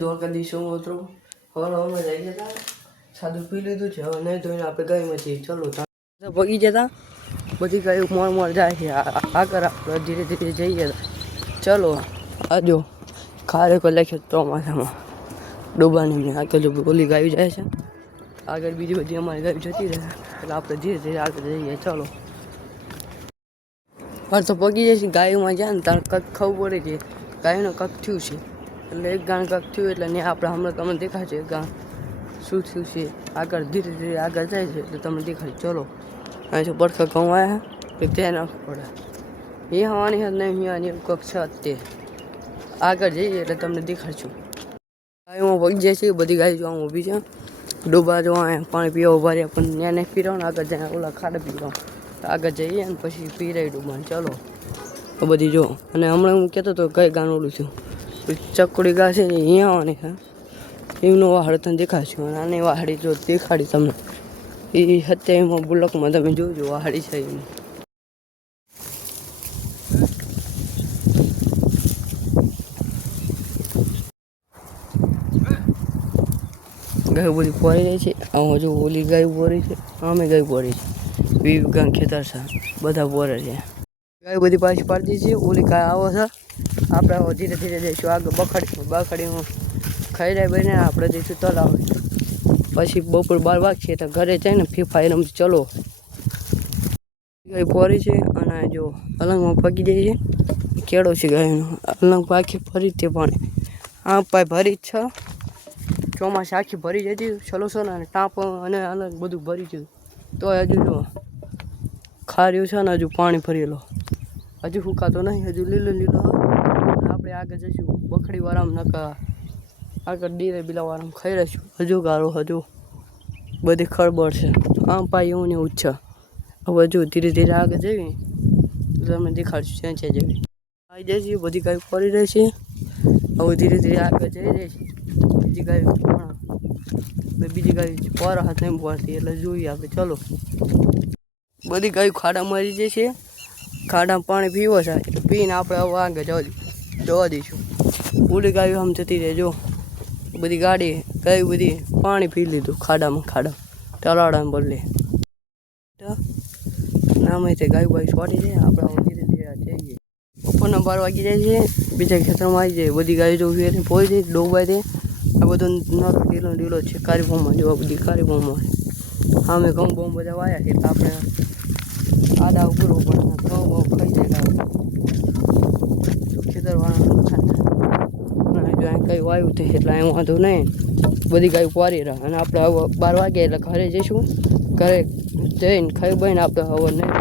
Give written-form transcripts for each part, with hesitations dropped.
દ્વારકાધીશ મિત્રો હવામાં જઈ જતા સાદું પી લીધું છે. હવે નહીં ધોઈને આપણે ગાયમાં છીએ. ચલો પગી જતા બધી ગાયો મોર જાય છે. આગળ આપણે ધીરે ધીરે જઈએ. ચલો આજો ખારે કોઈ લખે ચોમાસામાં ડોબાની મેં આગળ જો ઓલી ગાયું જાય છે. આગળ બીજી બધી અમારી ગાયું જતી રહે એટલે આપણે ધીરે ધીરે આગળ જઈએ. ચલો તો પગી જશે. ગાયોમાં જાય ને તારે કક ખબર પડે કે ગાયનું કક થયું છે. એટલે એક ગાણ કક થયું એટલે ને આપણે હમણાં તમને દેખાશે ગાણ શું થયું છે. આગળ ધીરે ધીરે આગળ જાય છે એટલે તમને દેખાડે. ચલો અહીં જો પડખા ઘઉં આવ્યા તો ત્યાં નાખવું પડે. એ હવાની હાથ નહીં હિયાની કક છે. તે આગળ જઈએ એટલે તમને દેખાડશું. ગાયોમાં પગી જાય છે. બધી ગાયો જોવા ઊભી છે. ડોબા જોવા પાણી પીવા ઉભા રહ્યા પણ ત્યાં નહીં પીરાવ ને આગળ જાય ઓલા ખાડા પીરાવ આગળ જઈએ ને પછી પીરાઈ ડૂબા. ચલો બધી જો. અને હમણાં હું કહેતો હતો કઈ ગાન ઓલું છું ચકડી ગા છે ને અહીંયા આવવાની હા એમનું વાહડ તને દેખાડશું. અને આની વાહડી જો દેખાડી તમને એ સત્યાવીમાં બુલકમાં તમે જોજો વાહડી છે એની. ગાય બધી પોરી રહી છે. આમાં જો ઓલી ગાય પોરી છે. આમે ગાય પોરી છે. વીવ ગામ ખેતર છે બધા પોરે છે. ગાય બધી પાછી પાડી છે. ઓલી ગાય આવો છે. આપણે ધીરે ધીરે જઈશું આગળ. બખડીમાં ખાઈ જાય બને આપણે જઈશું તલાવ. પછી બપોર 12 વાગશે તો ઘરે જઈને ફીફાઈ રમશું. ચલો ગાય પોરી છે. અને જો અલંગમાં પગી જાય છે. કેળો છે ગાયનો અલંગ આખી ફરી તે પાણી આ પાય ભરી જ છે. ચોમાસા આખી ભરી જતી ચલો છો ને ટાંપ અને અલગ બધું ભરી ગયું તો હજુ જો ખાર્યું છે ને હજુ પાણી ભરેલો હજુ ફૂંકાતો નહીં. હજુ લીલો લીલો આપણે આગળ જઈશું બખડી વાળામાં નકા આગળ ડીરે બિલાવાળામાં ખાઈ રહીશું. હજુ ગારો હજુ બધી ખળબળ છે. આમ પાય એવું ને એવું જ છે. હવે હજુ ધીરે ધીરે આગળ જઈએ તમે દેખાડશું છે જેવી આવી જાય છે. બધી ગાય પડી રહી છે. હવે ધીરે ધીરે આગળ જઈ રહી છે. બીજી ગાય બીજી ગાય પર હાથ નહીં પડતી એટલે જોઈએ આપણે. ચલો બધી ગાય ખાડા મરી જાય છે. ખાડામાં પાણી પીવો છે એટલે પીને આપણે હવે આગળ જવા દઈશું. ઓલી ગાયો આમ જતી રહે જો બધી ગાડી ગાય બધી પાણી પી લીધું ખાડામાં તલાવડામાં બદલે નામે ગાય બાય છોડી જાય. આપણે ધીરે ધીરે જઈએ. બપોરના 12 વાગી જાય છે. બીજા ખેતરમાં આવી જાય બધી ગાયો જો ફેરી પોઈ જાય ડોબાઈ દે. આ બધો નરો ઢીલો છે. કારી બોમમાં જોવા બધી કારી બોમમાં હા મેં ઘઉં બોમ બધા વાયા છે એટલે આપણે આડા ઉભરો પણ ઘઉં ખાઈ જાય ખેતરવાળા નુકસાન થાય. જો અહીં કંઈ વાયું થાય એટલે અહીં વાંધો નહીં. બધી ગાય પારી રહે અને આપણે હવે 12 વાગે એટલે ઘરે જઈશું. ઘરે જઈને ખાઈ બહીને આપણે હવે નહીં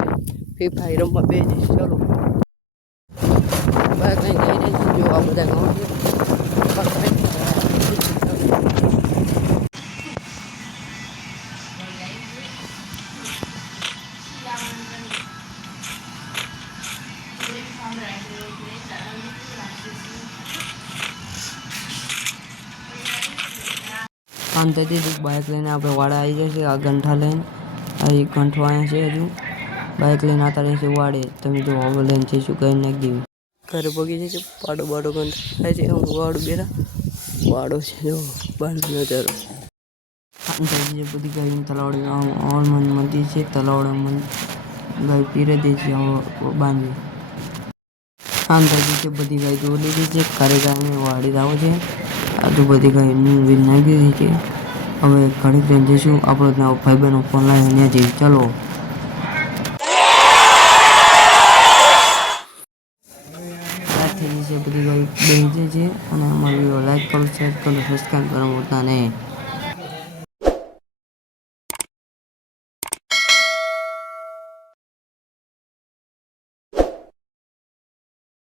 ફીફાઈ રમવા બે જઈશું. ચલો બાય કંઈ ગઈ જઈશું. જો આ બધા ઘઉં છે. શાંતિથી બાઇક લઈને આપણે વાડા આવી જશે. આ ગંઠા લઈને આ એક ગંઠો અહીંયા છે. હજુ બાઇક લઈને આવતા રહેશે વાડે. તમે જો હવે લઈને જઈશું કઈ નાખી દેવું. ઘરે પગી જશે. પાડો ગંઠ થાય છે. હું વાડું બેરા વાડો છે જો બાર નજારો શાંતિ બધી ગાય તલાવડી મંદિર છે. તલાવડામાં ગાય પીરે દે છે બાંધી શાંતિ છે. બધી ગાય જોઈ લીધી છે. ઘરે ગાયને વાડી આવો છે. આજુ બધી ગાય નાખી દીધી છે. હવે ઘડી લઈને જઈશું. આપણો ભાઈબંધનો ફોન લાવીને ત્યાં જઈએ. ચલો થઈ છે. બધી ગાય બેસી છે. અને અમારી વિડીયો લાઈક કરો, શેર કરો, સબસ્ક્રાઈબ કરવા હોતા નહીં.